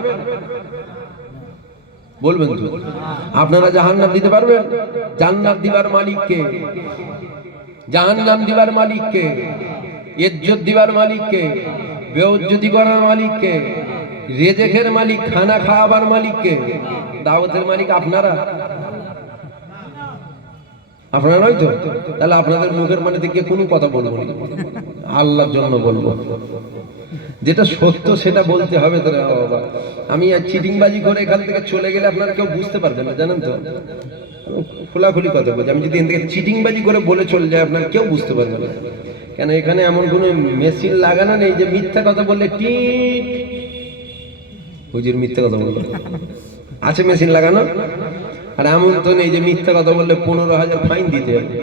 বলবেন তো? আপনারা জাহান্নাম দিতে পারবেন? জান্নাত দিবার মালিক কে? জাহান্নাম দিবার মালিক কে? ইজ্জত দিবার মালিক কে? বেইজ্জতি করার মালিক কে? রিজেকের মালিক, খানা খাওয়াবার মালিক কে? দাওয়াতের মালিক আপনারা? আপনারা নয় তো? তাহলে আপনাদের মুখের মানে থেকে কোনো কথা বলবো না, আল্লাহর জন্য বলবো। যেটা সত্য সেটা বলতে হবে। তো বাবা, আমি চিটিংবাজি করে এখান থেকে চলে গেলে আপনারা কেউ বুঝতে পারবেন না, জানেন তো? খোলাখুলি কথা বলছি, আমি যদি এখান থেকে চিটিংবাজি করে বলে চলে যাই আপনারা কেউ বুঝতে পারবেন না। কেন এখানে এমন কোনো মেশিন লাগানো নেই যে মিথ্যা কথা বললে ঠিক হুজুর মিথ্যা কথা বলবে। আছে মেশিন লাগানো? আর এমন তো নেই যে মিথ্যা কথা বললে 15,000 ফাইন দিতে হবে,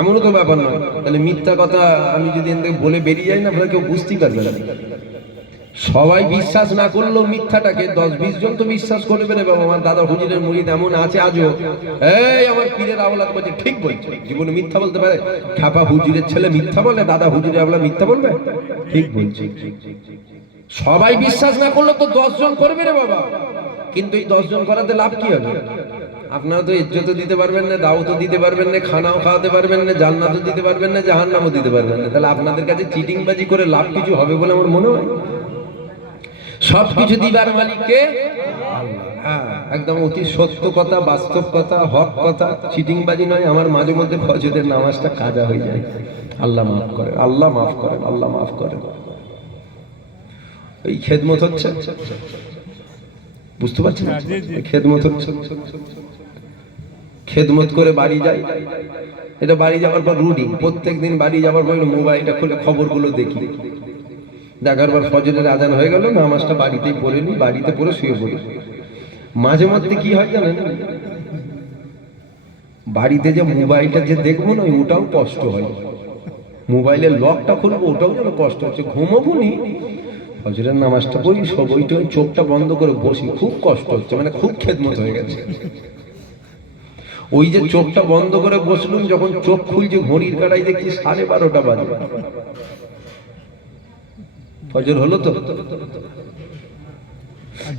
এমনও তো ব্যাপার নয়। তাহলে মিথ্যা কথা আমি যদি এখান থেকে বলে বেরিয়ে যাই না, আপনারা কেউ বুঝতেই পারবে না। সবাই বিশ্বাস না করলেও মিথ্যাটাকে 10-20 জন তো বিশ্বাস করবে রে বাবা। আমার দাদা হুজুরের মুরিদ এমন আছে আজও, এই আমার পীরের আওলাদ বলছে ঠিক বলছে, জীবনে মিথ্যা বলতে পারে? খাপা হুজুরের ছেলে মিথ্যা বলে, দাদা হুজুরের আওলাদ মিথ্যা বলবে? ঠিক বলছে। সবাই বিশ্বাস না করলে তো 10 জন করবে রে বাবা। কিন্তু এই 10 জন করাতে লাভ কি হবে? আপনারা তো ইজ্জতও দিতে পারবেন না, দাওয়াতও দিতে পারবেন না, খানাও খাওয়াতে পারবেন না, জান্নাতও দিতে পারবেন না, জাহান্নামও দিতে পারবেন না। তাহলে আপনাদের কাছে চিটিংবাজি করে লাভ কিছু হবে বলে আমার মনে হয়? সবকিছু দিবার মালিক কে? হ্যাঁ, একদম অতি সত্য কথা, বাস্তব কথা, হক কথা, চিটিংবাজি নয়। আমার মাঝে মধ্যে ফজরের নামাজটা কাজা হয়ে যায়, আল্লাহ মাফ করেন, আল্লাহ মাফ করেন, আল্লাহ মাফ করেন। এই খেদমত হচ্ছে, বুঝতে পারছেন? খেদমত হচ্ছে। খেদমত করে বাড়ি যাই, এটা বাড়ি যাওয়ার পর রুটিন। প্রত্যেকদিন বাড়ি যাওয়ার পর মোবাইলটা খুলে খবরগুলো দেখি, দেখার পর ফজরের আজান হয়ে গেল, নামাজটা বাড়িতেই পড়ে নি, বাড়িতে পড়ে শুয়ে পড়ি। মাঝে মধ্যে কি হয় জানেন, বাড়িতে যে মোবাইলটা যে দেখবো না, ওটাও কষ্ট হয়। মোবাইলের লকটা খুলবো, ওটাও যেন কষ্ট হচ্ছে। ঘুমোবো নি, ফজরের নামাজটা পড়ি, সব ওইটা চোখটা বন্ধ করে বসি, খুব কষ্ট হচ্ছে, মানে খুব খেদমত হয়ে গেছে। ওই যে চোখটা বন্ধ করে বসলুম, যখন চোখ খুলছে ঘড়ির কাঁটায় দেখছি 12:30 বাজে। ফজর হলো তো?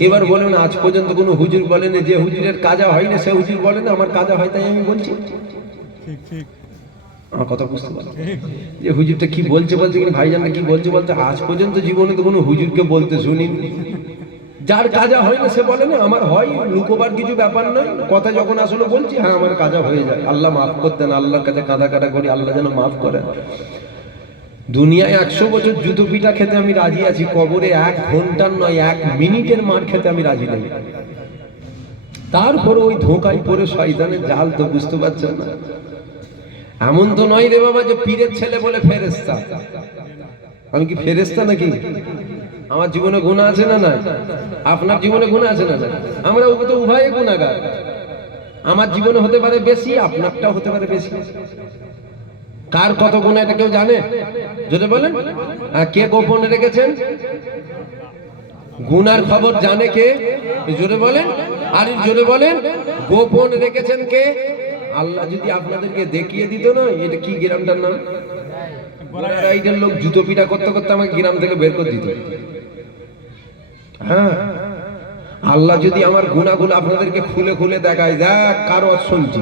এবার বলেন, আজ পর্যন্ত কোনো হুজুর বলেন যে হুজুরের কাজা হয় না, সে হুজুর বলেন আমার কাজা হয় তাই আমি বলছি? আমার কথা বুঝতে পারছেন? যে হুজুরটা কি বলছে বলতে, কিন্তু ভাইজানটা কি বলছে বলতে, আজ পর্যন্ত জীবনে তো কোনো হুজুরকে বলতে শুনিনি। যার কাজা হয় না সে বলে না আমার হয়, লুকোবার কিছু ব্যাপার নয়। কথা যখন আসলে বলছি, হ্যাঁ আমার কাজা হয়ে যায়, আল্লাহ মাফ করতেন, আল্লাহর কাছে কাঁদা কাটা করি, আল্লাহ যেন মাফ করেন। দুনিয়ায় 100 বছর জুতো পিটা খেতে আমি রাজি আছি, কবরে 1 ঘন্টার নয় 1 মিনিটের মার খেতে আমি রাজি নেই। তারপরে ওই ধোঁকায় পড়ে শয়তানের জাল, তো বুঝতে পারছেন না? এমন তো নয় রে বাবা যে পীরের ছেলে বলে ফেরেশতা। আমি কি ফেরেশতা নাকি? আমার জীবনে গুনাহ আছে না? না। আপনার জীবনে গুনাহ আছে না? না। আমরা তো উভয়ে গুনাহগার। আমার জীবনে হতে পারে বেশি, আপনারটাও হতে পারে বেশি। কার কত গুনাহ এটা কেউ জানে? যদি বলেন কে গোপনে রেখেছেন? গুনার খবর জানে কে? জোরে বলেন, আর জোরে বলেন। গোপন রেখেছেন কে? আল্লাহ যদি আপনাদেরকে দেখিয়ে দিত না, এটা কি গ্রামটার নাম, রাইডের লোক জুতো পিটা করতে করতে আমাকে গ্রাম থেকে বের করে দিত। হ্যাঁ, আল্লাহ যদি আমার গুনাহগুলো আপনাদেরকে খুলে খুলে দেখায়, দেখ কারো শুনছি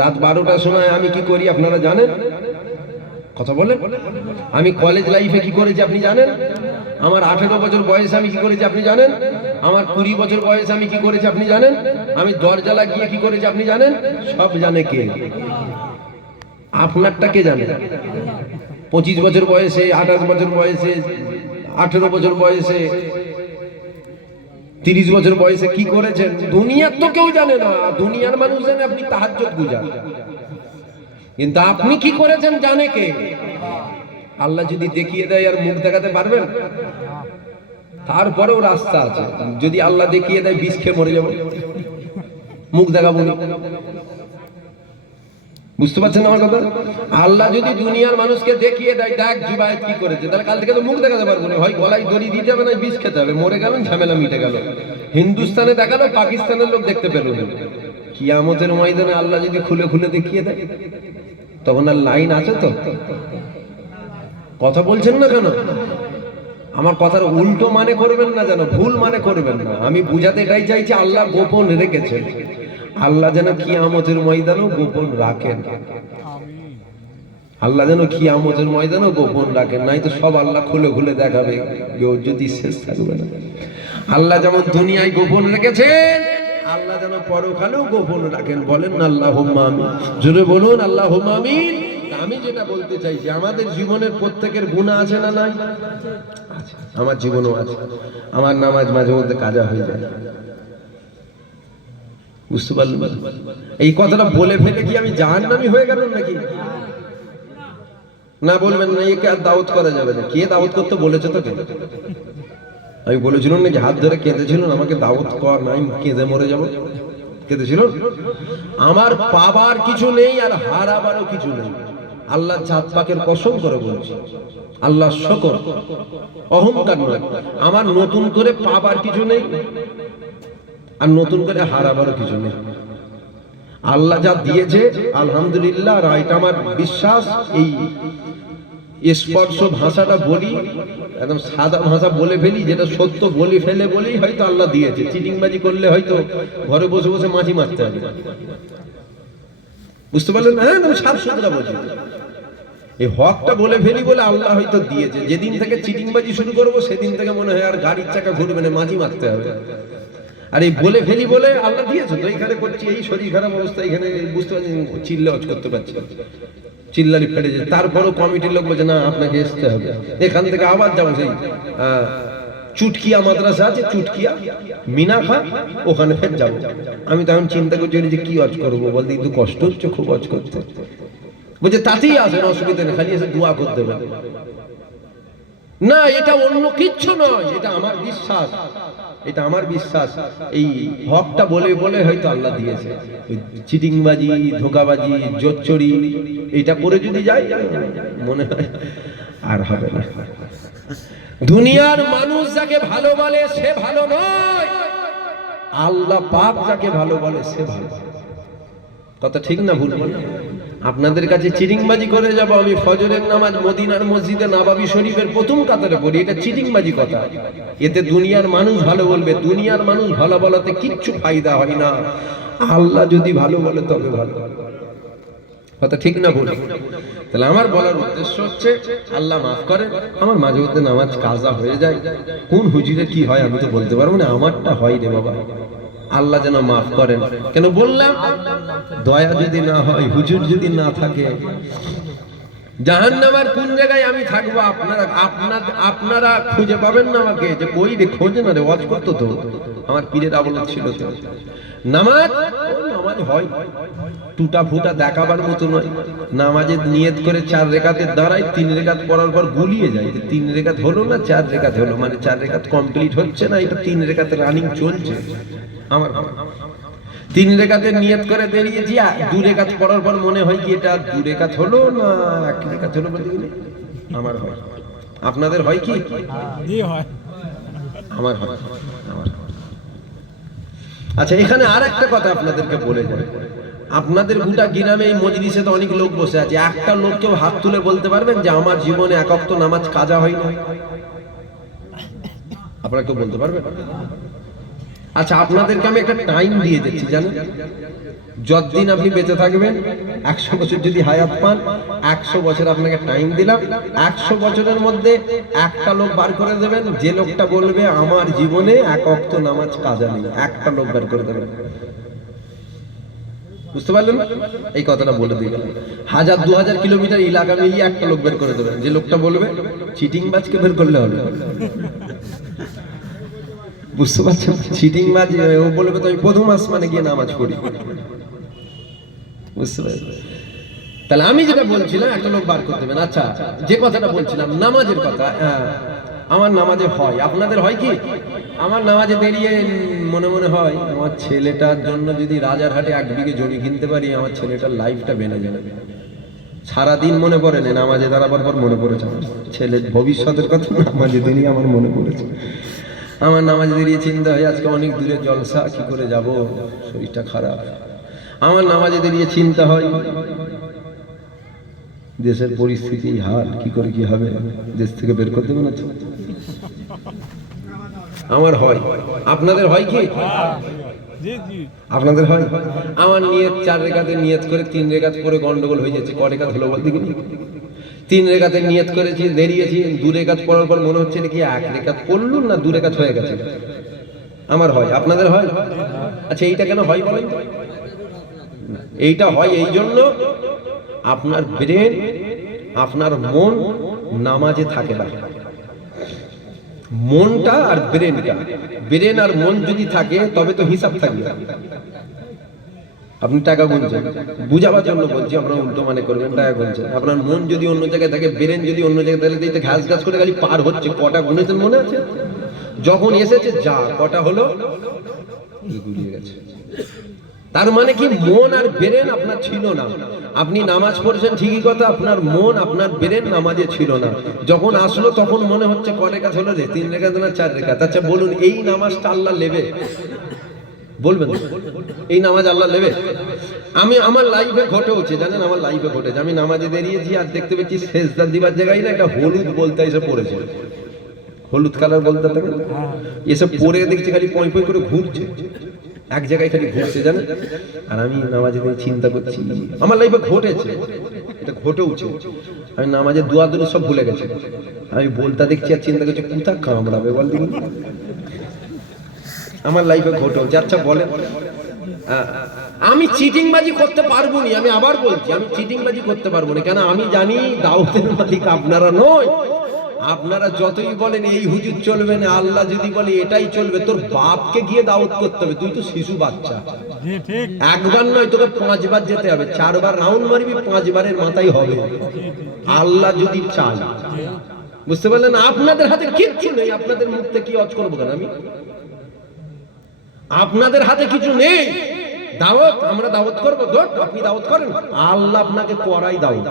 রাত 12টার সময় আমি কি করি আপনারা জানেন? কথা বলেন। আমি কলেজ লাইফে কি করেছি আপনি জানেন? আমার 18 বছর বয়সে আমি কি করেছি আপনি জানেন? আমার 20 বছর বয়সে আমি কি করেছি আপনি জানেন? আমি দরজা লাগিয়ে কি করেছি আপনি জানেন? সব জানে কে? আপনারটা কে জানে? 25 বছর বয়সে, 28 বছর বয়সে, 18 বছর বয়সে, 30 বছর বয়সে কি করেছেন দুনিয়ার তো কেউ জানে না। দুনিয়ার মানুষ জানে আপনি তাহাজ্জুদ গুজার, কিন্তু আপনি কি করেছেন জানে কে? আল্লাহ যদি দেখিয়ে দেয় আর মুখ দেখাতে পারবেন? তারপরেও রাস্তা আছে। যদি আল্লাহ দেখিয়ে দেয় বিষ খেয়ে মরে যাবো, মুখ দেখাবো না। বুঝতে পারছেন আমার কথা? আল্লাহ যদি দুনিয়ার মানুষকে দেখিয়ে দেয় দেখ জুবায়েত কি করেছে, তাহলে কাল থেকে তো মুখ দেখাতে পারবো না। হয় গলায় দড়ি দিতে হবে, না বিষ খেতে হবে। মরে গেলেন, ঝামেলা মিটে গেল। হিন্দুস্তানে দেখালো, পাকিস্তানের লোক দেখতে পেল না। কিয়ামতের ময়দানে আল্লাহ যদি খুলে খুলে দেখিয়ে দেয়, তখন আর লাইন আছে তো? কথা বলছেন না কেন? আমার কথার উল্টো মানে করবেন না, যেন ভুল মানে করবেন না। আমি বুঝাতে এটাই চাইছি, আল্লাহ গোপন রেখেছেন। আল্লাহ যেন কিয়ামতের ময়দানেও গোপন রাখেন। আল্লাহ যেন কিয়ামতের ময়দানেও গোপন রাখেন, নাই তো সব আল্লাহ খুলে খুলে দেখাবে, যদি শেষ থাকবে না। আল্লাহ যেমন দুনিয়ায় গোপন রেখেছেন, আল্লাহ যেন পরকালেও গোপন রাখেন। বলেন না আল্লাহুম্মা আমিন, জোরে বলুন আল্লাহুম্মা আমিন। আমি যেটা বলতে চাইছি, আমাদের জীবনের প্রত্যেকের গুনাহ আছে না নাই? আমার জীবনও আছে। আমার নামাজ মাঝে মধ্যে কাজা হয়ে যায়, বুঝতে পারলেন? এই কথাটা বলে ফেলে কি আমি জাহান্নামী হয়ে গেলাম নাকি? না, বলবেন না, একে আর দাওয়াত করা যাবে না। কে দাওয়াত করতে বলেছে তোকে? আমি বলেছিলাম নাকি হাত ধরে কেঁদেছিলেন আমাকে দাওয়াত কর, না আমি কেঁদে মরে যাবো? কেঁদেছিল? আমার পাবার কিছু নেই আর হারাবারও কিছু নেই। আল্লাহ জাত পাকের কসম করে বলছি, আল্লাহ শকর, অহংকার নয়। আমার নতুন করে পাবার কিছু নেই আর নতুন করে হারাবারও কিছু নেই। আল্লাহ যা দিয়েছে আলহামদুলিল্লাহ, আর এটা আমার বিশ্বাস। এই স্পর্শ ভাষাটা বলি, একদম সাদা ভাষা বলে ফেলি, যেটা সত্য বলে ফেলে বলেই হয়তো আল্লাহ দিয়েছে। চিটিংবাজি করলে হয়তো ঘরে বসে বসে মাছি মারতে হবে, বুঝতে পারলেন? হ্যাঁ, আমি সাফ সুতরা বলছি, এই হকটা বলে ফেলি বলে আল্লাহ হয়তো দিয়েছে। যেদিন থেকে চিটিংবাজি শুরু করবো সেদিন থেকে মনে হয় আর গাড়ির চাকা ঘুরবে না, মাছি মারতে হবে। আর এই বলে ফেলি বলে আল্লাহ দিয়েছে তো এইখানে করছি, এই শরীর খারাপ অবস্থা, এখানে বুঝতে পারছি চিল্লা করতে পারছি, চিল্লারি ফেটে যায়। তারপরও কমিটির লোক বলছে না আপনাকে আসতে হবে, এখান থেকে আবার যাবো সেই চুটকিয়া মাদ্রাসা আছে, চুটকিয়া মিনাখা, ওখানে ফের যাবো। আমি তখন চিন্তা করছি যে কি ওয়াজ করবো, বলতে কিন্তু কষ্ট হচ্ছে খুব ওয়াজ করতে। বলছে তাতেই আসেন, অসুবিধা নেই, খালি এসে দোয়া করতে হবে। না, এটা অন্য কিচ্ছু নয়, এটা আমার বিশ্বাস, এটা আমার বিশ্বাস। এই হকটা বলে বলে হয়তো আল্লাহ দিয়েছে। চিটিংবাজি, ধোকাবাজি, জোচ্চুরি এটা করে যদি যাই, মনে হয় আর হবে না। দুনিয়ার মানুষ যাকে ভালো বলে সে ভালো নয়, আল্লাহ পাক যাকে ভালো বলে সে ভালো। কথা ঠিক না ভুল? আপনাদের কাছে চিটিংবাজি করে যাব আমি ফজরের নামাজ মদিনার মসজিদে নববী শরীফের প্রথম কাতারে পড়ি, এটা চিটিংবাজি কথা। এতে দুনিয়ার মানুষ ভালো বলবে, দুনিয়ার মানুষ ভালো বলাতে কিচ্ছু ফায়দা হয় না। আল্লাহ যদি ভালো বলে তবে ভালো। কথা ঠিক না ভুল? তাহলে আমার বলার উদ্দেশ্য হচ্ছে, আল্লাহ মাফ করে, আমার মাঝে মধ্যে নামাজ কাজা হয়ে যায়। কোন হুজুরে কি হয় আমি তো বলতে পারবো না, আমারটা হয় রে বাবা। আল্লাহ যেন মাফ করেন। কেন বললাম, দয়া যদি না হয়, হুজুর যদি না থাকে, জাহান্নামের কোন জায়গায় আমি থাকবো আপনারা খুঁজে পাবেন না আমাকে, যে কই রে খোঁজে না রে, ওয়াজ করতো তো আমার পীরের আবলত ছিল তো। নামাজ হয় টুটা ফুটা দেখাবার মতো নয়। নামাজের নিয়ত করে 4 রেকাতে দাঁড়াই, 3 রেকাত পড়ার পর গুলিয়ে যায়, 3 রেকাত হলো না 4 রেকাত হলো, মানে 4 রেকাত কমপ্লিট হচ্ছে না, এটা 3 রেকাতে রানিং চলছে। আমার 3 রেকাতে নিয়ত করে দাঁড়িয়েছি, 2 রেকাত পড়ার পর মনে হয় কি এটা 2 রেকাত হলো না 1 রেকাত হলো বলতে গেলে আমার হয়। আপনাদের হয় কি? আমার হয়। আচ্ছা, এখানে আর একটা কথা আপনাদেরকে বলে যাই, আপনাদের গোটা গ্রামে এই মজলিসে তো অনেক লোক বসে আছে, একটা লোক কেউ হাত তুলে বলতে পারবেন যে আমার জীবনে এক ওয়াক্ত নামাজ কাজা হয় না? আপনারা কেউ বলতে পারবেন? আচ্ছা, আপনাদেরকে আমি একটা টাইম দিয়ে দিচ্ছি, জানেন, যতদিন আপনি বেঁচে থাকবেন, 100 বছর যদি হায়াত পান, 100 বছর আপনাকে টাইম দিলাম, 100 বছরের মধ্যে একটা লোক বার করে দেবেন, যে লোকটা বলবে আমার জীবনে এক ওয়াক্ত নামাজ কাজা নেই, একটা লোক বার করে দেবেন। বুঝতে পারলেন? এই কথাটা বলে দিয়ে গেলাম। 1000-2000 কিলোমিটার এলাকা মিলিয়ে একটা লোক বের করে দেবেন, যে লোকটা বলবে চিটিংবাজকে বের করলে হবে। বুঝতে পারছেন? চিটিংবাজ ও বলবে তো আমি প্রথম আসমানে গিয়ে নামাজ পড়ি। বুঝতে পারছেন? তাহলে আমি যেটা বলছিলাম, একটা লোক বার করতে দেবেন। আচ্ছা, যে কথাটা বলছিলাম নামাজের কথা, আমার নামাজে হয়, আপনাদের হয় কি? আমার নামাজে বেরিয়ে মনে মনে হয় আমার ছেলেটার জন্য যদি রাজারহাটে 1 বিঘে জমি কিনতে পারি, আমার ছেলেটার লাইফটা বেড়ে যাবে। সারাদিন মনে পড়ে না, নামাজে দাঁড়াবার পর মনে পড়েছে আমার ছেলের ভবিষ্যতের কথা, নামাজে দাঁড়িয়ে আমার মনে পড়েছে। আমার নামাজে দাঁড়িয়ে চিন্তা হয় আজকে অনেক দূরে জলসা, কি করে যাব, শরীরটা খারাপ। আমার নামাজে দাঁড়িয়ে চিন্তা হয় দেশের পরিস্থিতি হাল, কি করে কি হবে, দেশ থেকে বের করে দেবে না। আমার হয়, আপনাদের হয় কি? আপনাদের হয়? আমার নিয়ত 4 রেখাতে নিয়ত করে 3 রেখাত পরে গন্ডগোল হয়ে যাচ্ছে। ক রেখাত হলো বলতে কি? 3 রেখাতে নিয়ত করেছি, দাঁড়িয়েছি, 2 রেখাত পড়ার পর মনে হচ্ছে নাকি 1 রেখাত পড়লুম না 2 রেখাত হয়ে গেছে। আমার হয়, আপনাদের হয়? আচ্ছা, এইটা কেন হয় বলেন তো? এইটা হয় এই জন্য আপনার ব্রেন, আপনার মন নামাজে থাকে না। মনটা আর ব্রেনটা, ব্রেন আর মন যদি থাকে তবে তো হিসাব থাকবে। আপনি টাকা গুনছেন, বুঝাবার জন্য বলছি, আপনারা উল্টো মানে করবেন, টাকা গুনছেন, আপনার মন যদি অন্য জায়গায় থাকে, ব্রেন যদি অন্য জায়গায় থাকে, তাহলে ঘাস ঘাস করে খালি পার হচ্ছে। কটা গুনেছেন মনে আছে? যখন এসেছে যা কটা হলো, গুলিয়ে গেছে। তার মানে কি, মন আর ব্রেন আপনার ছিল না। আপনি নামাজ পড়ছেন ঠিকই কথা, আপনার মন আপনার ব্রেন নামাজে ছিল না। যখন আসলো তখন মনে হচ্ছে ক রেখাত হলো রে, 3 রেখাত না 4 রেখাত। আচ্ছা বলুন, এই নামাজটা আল্লাহ নেবে? বলবেন এই নামাজ আল্লাহ নেবে? আমি আমার লাইফে ঘটেওছে, জানেন, আমার লাইফে ঘটেছে। আমি নামাজে দাঁড়িয়েছি আর দেখতে পেয়েছি সেজদা দিবার জায়গায় না একটা হলুদ বলতে এসে পড়েছে, হলুদ কালার বলতে থাকে, এসে পড়ে দেখছি খালি পয় পয় করে ঘুরছে, এক জায়গায় খালি ঘুরছে, জানেন। আর আমি নামাজে চিন্তা করছি, আমার লাইফে ঘটেছে, এটা ঘটেওছে। আমি নামাজে দোয়া দরুদ সব ভুলে গেছি। আমি বলতে দেখছি আর চিন্তা করছি কোথা কামড়াবে বল দেখি। আমার লাইফে ঘটেওছে। আচ্ছা বলেন, আমি চিটিংবাজি করতে পারবো না। আমি আবার বলছি, আমি চিটিংবাজি করতে পারবো না। কেন? আমি জানি দাউদের মালিক আপনারা নয়। আপনারা যতই বলেন এই হুজুর চলবে না, আল্লাহ যদি বলে এটাই চলবে, তোর বাপকে গিয়ে দাওয়াত করতে হবে। তুই তো শিশু বাচ্চা, একবার নয় তোকে 5 বার যেতে হবে, 4 বার রাউন্ড মারবি, 5 বারের মাথায় হবে, আল্লাহ যদি চায়। বুঝতে পারলেন? আপনাদের হাতে কিচ্ছু নেই। আপনাদের মুখতে কি অজ করবো কেন আমি? আপনাদের হাতে কিছু নেই। দাওয়াত আমরা দাওয়াত করবো, আপনি দাওয়াত করেন, আল্লাহ আপনাকে করাই দাওয়াত।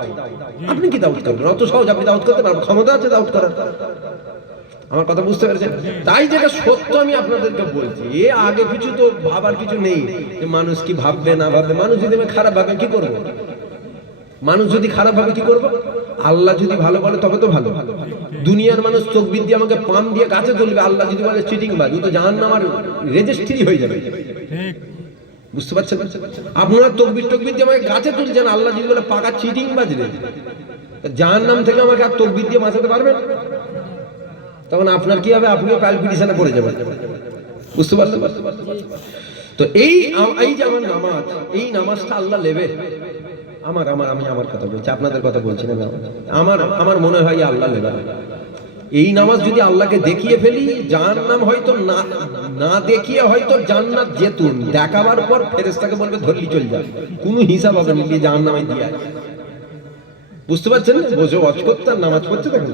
আপনি কি দাওয়াত করবেন? অত সহজ আপনি দাওয়াত করতে পারবেন? ক্ষমতা আছে দাওয়াত করার? আমার কথা বুঝতে পেরেছেন? তাই যেটা সত্য আমি আপনাদেরকে বলছি, এ আগে কিছু তো ভাবার কিছু নেই। মানুষ কি ভাববে না ভাববে, মানুষ যদি আমি খারাপ ভাবে কি করবো? মানুষ যদি খারাপ ভাবে কি করবো? আল্লাহ যদি ভালো বলে তবে তো ভালো। দুনিয়ার মানুষ চোখ বিদ দিয়ে আমাকে পাম দিয়ে গাছে তুলবে, আল্লাহ যদি বলে চিটিংবাজ, ও তো জাহান্নামের রেজিস্ট্রি হয়ে যাবে। বুঝতে পারছেন? আপনারা তকবির দিয়ে আমাকে গাছে তুলছেন, আল্লাহ যদি বলে পাকা চিটিংবাজ রে, জাহান্নাম থেকে আমাকে আর তকবির দিয়ে বাঁচাতে পারবেন? তখন আপনার কি হবে? আপনিও প্যালপিটিশনে পড়ে যাবেন। বুঝতে পারলেন? তো এই যে আমার নামাজ, এই নামাজটা আল্লাহ নেবে। আমি আমার কথা বলছি, আপনাদের কথা বলছি না। আমার মনে হয় আল্লাহ নেবে। এই নামাজ যদি আল্লাহকে দেখিয়ে ফেলি, জাহান্নাম হয়তো না দেখিয়ে হয়তো জান্নাত যেতুন, দেখাবার পর ফেরেশতাকে বলবে ধরলি চল যা, কোনো হিসাব হবে না, জাহান্নামে দিয়ে। বুঝতে পারছেন? বসে ওয়াজ করতে আর নামাজ পড়তে থাকেন,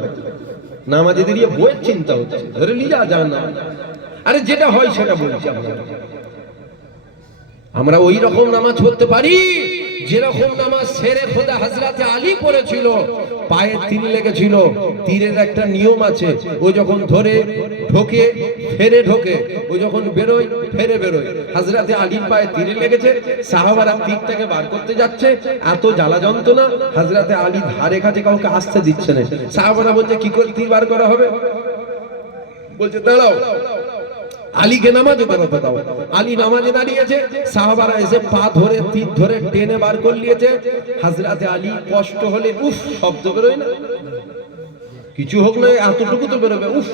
নামাজে দাঁড়িয়ে বইয়ের চিন্তা হচ্ছে, ধরে নিয়ে যা জাহান্নাম। আরে যেটা হয় সেটা বলছি আপনারা। আমরা ওই রকম নামাজ পড়তে পারি যেরকম নামাজ শেরে খোদা হযরতে আলী পড়েছিল। পায়ে তীর লেগেছিল, তীরের একটা নিয়ম আছে, ও যখন ধরে ঢোকে ফেরে ঢোকে, ও যখন বেরোয় ফেরে বেরোয়। হযরতে আলীর পায়ে তীর লেগেছে, সাহাবারা তীরটাকে বার করতে যাচ্ছে, এত জ্বালা যন্ত্রণা, হযরতে আলী ধারে কাছে কাউকে আসতে দিচ্ছে না। সাহাবারা বলছে কি করে তীর বার করা হবে? বলছে দাঁড়াও, আলীকে নামাজে দাঁড়াতে দাও। আলী নামাজে দাঁড়িয়েছে, সাহাবারা এসে পা ধরে তীর ধরে টেনে বার করে নিয়েছে। হযরতে আলী কষ্ট হলে উফ শব্দ বেরোয় না, কিছু হোক না এতটুকু তো বেরোবে উফ।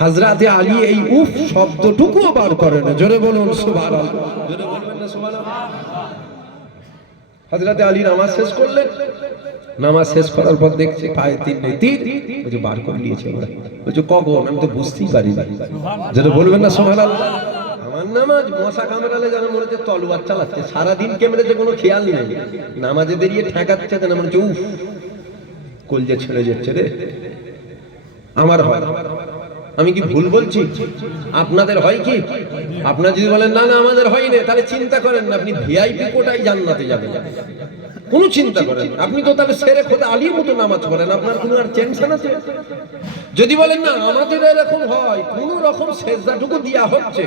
হযরতে আলী এই উফ শব্দটুকুও বার করে না। জোরে বলুন সুবহানাল্লাহ। জোরে বলবেন না সুবহানাল্লাহ? হযরতে আলী নামাজ শেষ করলেন, নামাজ শেষ করার পর দেখছে পায়ে তীর নেই, তীর বলছে বার করে নিয়েছে। বলছে কখন? আমি তো বুঝতেই পারি না। যেটা বলবেন না সুবহানাল্লাহ। আমার নামাজ মশা কামড়ালে যেন মনে হচ্ছে তলোয়ার চালাচ্ছে, সারাদিন কেমড়েছে কোনো খেয়াল নেই, নামাজে দাঁড়িয়ে ঠেকাচ্ছে যেন মনে হচ্ছে উফ কলজে ছেড়ে যাচ্ছে রে। আমার হয়, আমি কি ভুল বলছি? আপনাদের হয় কি? আপনারা যদি বলেন না না আমাদের হয়নি, তাহলে চিন্তা করেন না, আপনি ভিআইপি কোটায় জান্নাতে যাবেন, কোনো চিন্তা করেন। আপনি তো তাহলে শেরে খোদা আলীর মতো নামাজ পড়েন, আপনার কোনো আর টেনশন আছে? যদি বলেন না আমাদের এরকম হয়, কোন রকম সেজদাটুকু দেয়া হচ্ছে,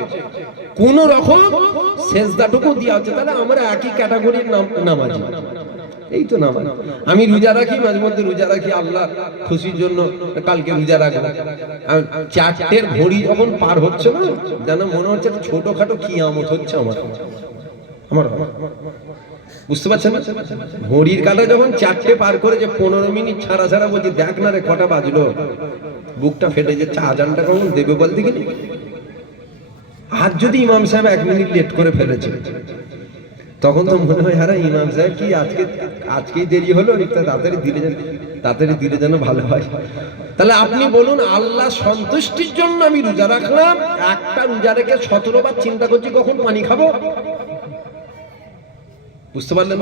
কোন রকম সেজদাটুকু দেয়া হচ্ছে, তাহলে আমরা একই ক্যাটাগরির নামাজি। এই তো নামাজ। আমি রোজা রাখি, মাঝে মধ্যে রোজা রাখি আল্লাহ খুশির জন্য, কালকে রোজা রাখবো। চারটের ঘড়ি যখন পার হচ্ছে না, যেন মনে হচ্ছে ছোটখাটো কিয়ামত হচ্ছে আমার। বুঝতে পারছেন না? ঘড়ির কাঁটা যখন চারটে পার করে যে 15 মিনিট ছাড়া ছাড়া বলছি দেখ না রে কটা বাজলো, বুকটা ফেটে যাচ্ছে। আজানটা কখন দেবে বল দেখিনি? আর যদি ইমাম সাহেব 1 মিনিট লেট করে ফেলেছে, তখন তো মনে হয় আরে ইমাম সাহেব কি আজকেই দেরি হলো, তাড়াতাড়ি দিলে যেন ভালো হয়। তাহলে আপনি বলুন, আল্লাহ সন্তুষ্টির জন্য আমি রোজা রাখলাম, একটা রোজা রেখে 17 বার চিন্তা করছি কখন পানি খাবো। বুঝতে পারলেন?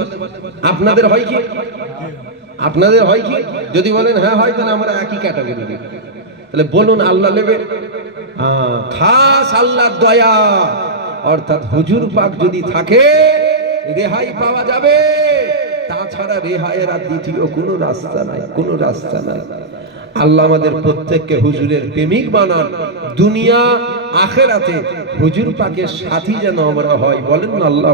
আপনাদের হয় কি? আপনাদের হয় কি? যদি বলেন হ্যাঁ হয়, তাহলে আমরা একই ক্যাটাগরি। তাহলে বলুন আল্লাহ নেবে? খাস আল্লাহর দয়া, অর্থাৎ হুজুর পাক যদি থাকে রেহাই পাওয়া যাবে, তাছাড়া রেহাইয়ের আর দ্বিতীয় কোনো রাস্তা নাই, কোনো রাস্তা নাই। আল্লাহ আমাদের প্রত্যেককে হুজুরের প্রেমিক বানান, দুনিয়া আখিরাতে হুজুর পাকের সাথী যেন আমরা হয়। বলেন না আল্লাহ।